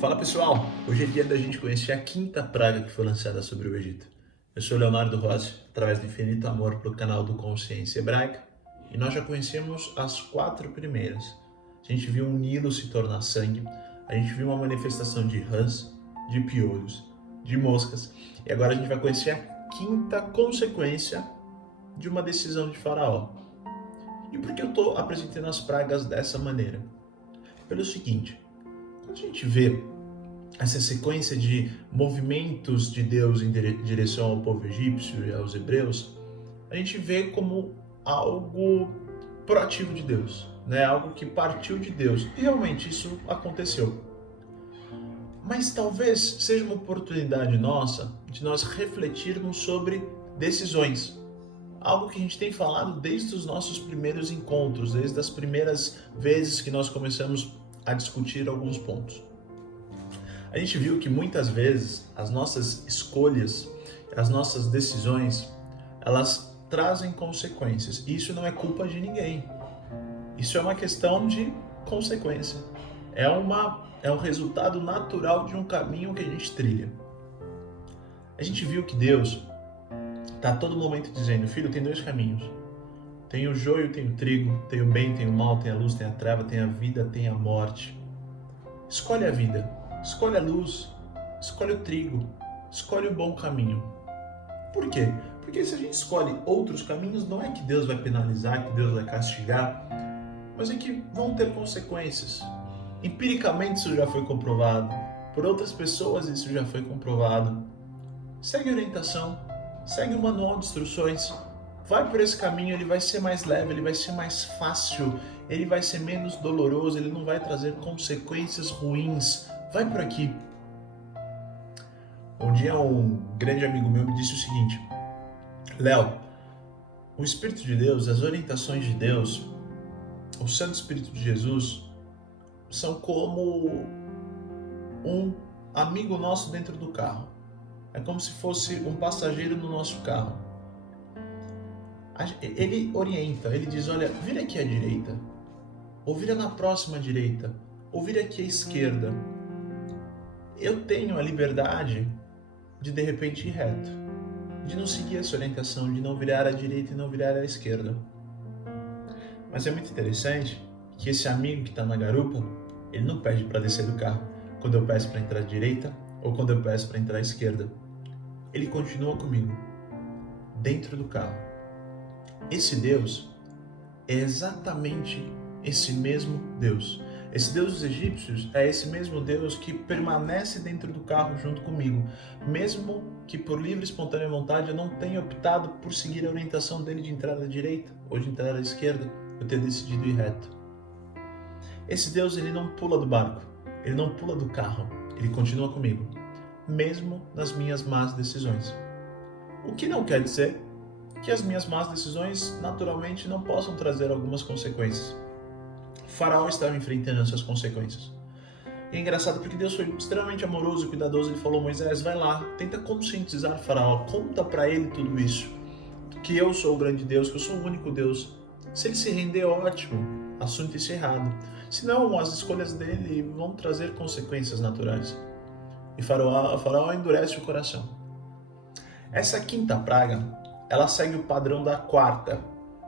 Fala pessoal, hoje é dia da gente conhecer a quinta praga que foi lançada sobre o Egito. Eu sou Leonardo Rossi, através do Infinito Amor pelo canal do Consciência Hebraica, e nós já conhecemos as quatro primeiras. A gente viu um Nilo se tornar sangue, a gente viu uma manifestação de rãs, de piolhos, de moscas, e agora a gente vai conhecer a quinta consequência de uma decisão de Faraó. E por que eu estou apresentando as pragas dessa maneira? Pelo seguinte, quando a gente vê essa sequência de movimentos de Deus em direção ao povo egípcio e aos hebreus, a gente vê como algo proativo de Deus, né? Algo que partiu de Deus. E realmente isso aconteceu. Mas talvez seja uma oportunidade nossa de nós refletirmos sobre decisões. Algo que a gente tem falado desde os nossos primeiros encontros, desde as primeiras vezes que nós começamos a discutir alguns pontos. A gente viu que muitas vezes as nossas escolhas, as nossas decisões, elas trazem consequências. E isso não é culpa de ninguém. Isso é uma questão de consequência. É um resultado natural de um caminho que a gente trilha. A gente viu que Deus está a todo momento dizendo: filho, tem dois caminhos. Tem o joio, tem o trigo, tem o bem, tem o mal, tem a luz, tem a treva, tem a vida, tem a morte. Escolhe a vida. Escolhe a luz, escolhe o trigo, escolhe o bom caminho. Por quê? Porque se a gente escolhe outros caminhos, não é que Deus vai penalizar, que Deus vai castigar, mas é que vão ter consequências. Empiricamente isso já foi comprovado, por outras pessoas isso já foi comprovado. Segue a orientação, segue o manual de instruções, vai por esse caminho, ele vai ser mais leve, ele vai ser mais fácil, ele vai ser menos doloroso, ele não vai trazer consequências ruins. Vai por aqui. Um dia um grande amigo meu me disse o seguinte: Léo, o Espírito de Deus, as orientações de Deus, o Santo Espírito de Jesus são como um amigo nosso dentro do carro. É como se fosse um passageiro no nosso carro. Ele orienta, ele diz: olha, vira aqui à direita, ou vira na próxima direita, ou vira aqui à esquerda. Eu tenho a liberdade de repente ir reto, de não seguir essa orientação, de não virar à direita e não virar à esquerda. Mas é muito interessante que esse amigo que está na garupa, ele não pede para descer do carro quando eu peço para entrar à direita ou quando eu peço para entrar à esquerda. Ele continua comigo, dentro do carro. Esse Deus é exatamente esse mesmo Deus. Esse Deus dos egípcios é esse mesmo Deus que permanece dentro do carro junto comigo, mesmo que por livre e espontânea vontade eu não tenha optado por seguir a orientação dele de entrar à direita ou de entrar à esquerda, eu tenho decidido ir reto. Esse Deus, ele não pula do barco, ele não pula do carro, ele continua comigo, mesmo nas minhas más decisões. O que não quer dizer que as minhas más decisões naturalmente não possam trazer algumas consequências. Faraó estava enfrentando essas consequências. E é engraçado porque Deus foi extremamente amoroso e cuidadoso. Ele falou: Moisés, vai lá, tenta conscientizar Faraó, conta para ele tudo isso, que eu sou o grande Deus, que eu sou o único Deus. Se ele se render, ótimo, assunto encerrado. Senão, as escolhas dele vão trazer consequências naturais. E Faraó endurece o coração. Essa quinta praga, ela segue o padrão da quarta.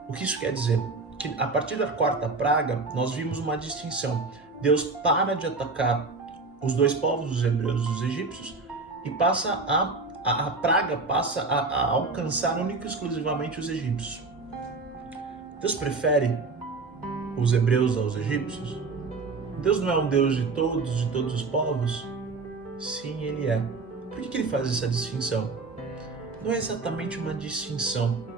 O que isso quer dizer? Que a partir da quarta praga, nós vimos uma distinção. Deus para de atacar os dois povos, os hebreus e os egípcios, e a praga passa a alcançar única e exclusivamente os egípcios. Deus prefere os hebreus aos egípcios? Deus não é um Deus de todos os povos? Sim, ele é. Por que ele faz essa distinção? Não é exatamente uma distinção.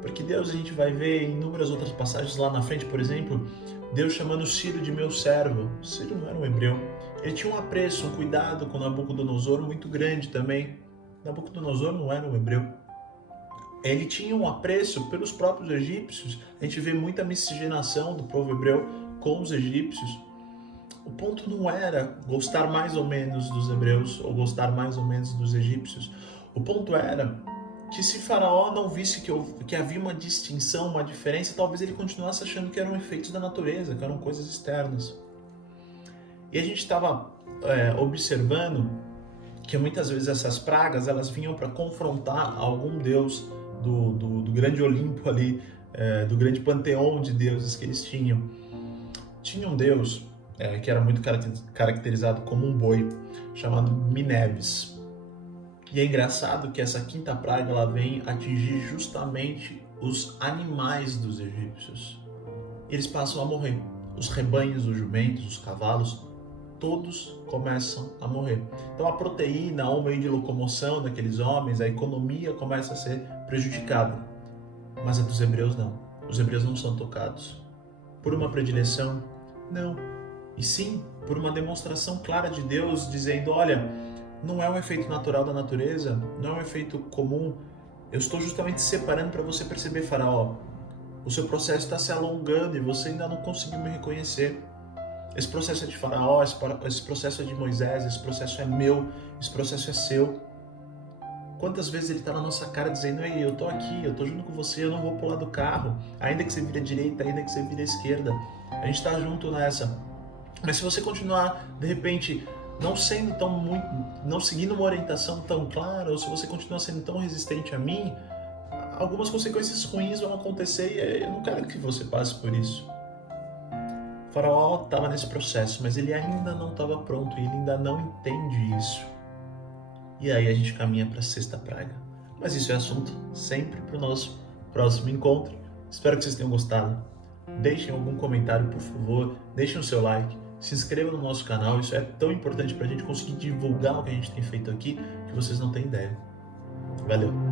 Porque Deus, a gente vai ver em inúmeras outras passagens lá na frente, por exemplo, Deus chamando Ciro de meu servo. Ciro não era um hebreu. Ele tinha um apreço, um cuidado com Nabucodonosor muito grande também. Nabucodonosor não era um hebreu. Ele tinha um apreço pelos próprios egípcios. A gente vê muita miscigenação do povo hebreu com os egípcios. O ponto não era gostar mais ou menos dos hebreus ou gostar mais ou menos dos egípcios. O ponto era que se Faraó não visse que havia uma distinção, uma diferença, talvez ele continuasse achando que eram efeitos da natureza, que eram coisas externas. E a gente estava observando que muitas vezes essas pragas elas vinham para confrontar algum deus do grande Olimpo ali, do grande panteão de deuses que eles tinham. Tinha um deus que era muito caracterizado como um boi, chamado Mineves. E é engraçado que essa quinta praga ela vem atingir justamente os animais dos egípcios. Eles passam a morrer. Os rebanhos, os jumentos, os cavalos, todos começam a morrer. Então a proteína, o meio de locomoção daqueles homens, a economia começa a ser prejudicada. Mas a dos hebreus não. Os hebreus não são tocados. Por uma predileção? Não. E sim, por uma demonstração clara de Deus dizendo, olha, não é um efeito natural da natureza, não é um efeito comum. Eu estou justamente separando para você perceber, Faraó. O seu processo está se alongando e você ainda não conseguiu me reconhecer. Esse processo é de Faraó, esse processo é de Moisés, esse processo é meu, esse processo é seu. Quantas vezes ele está na nossa cara dizendo, ei, eu estou aqui, eu estou junto com você, eu não vou pular do carro, ainda que você vire à direita, ainda que você vire à esquerda, a gente está junto nessa. Mas se você continuar, de repente, não sendo tão muito, não seguindo uma orientação tão clara, ou se você continuar sendo tão resistente a mim, algumas consequências ruins vão acontecer e eu não quero que você passe por isso. O Faraó estava nesse processo, mas ele ainda não estava pronto e ele ainda não entende isso. E aí a gente caminha para a sexta praga. Mas isso é assunto sempre para o nosso próximo encontro. Espero que vocês tenham gostado. Deixem algum comentário, por favor. Deixem o seu like. Se inscrevam no nosso canal. Isso é tão importante para a gente conseguir divulgar o que a gente tem feito aqui que vocês não têm ideia. Valeu!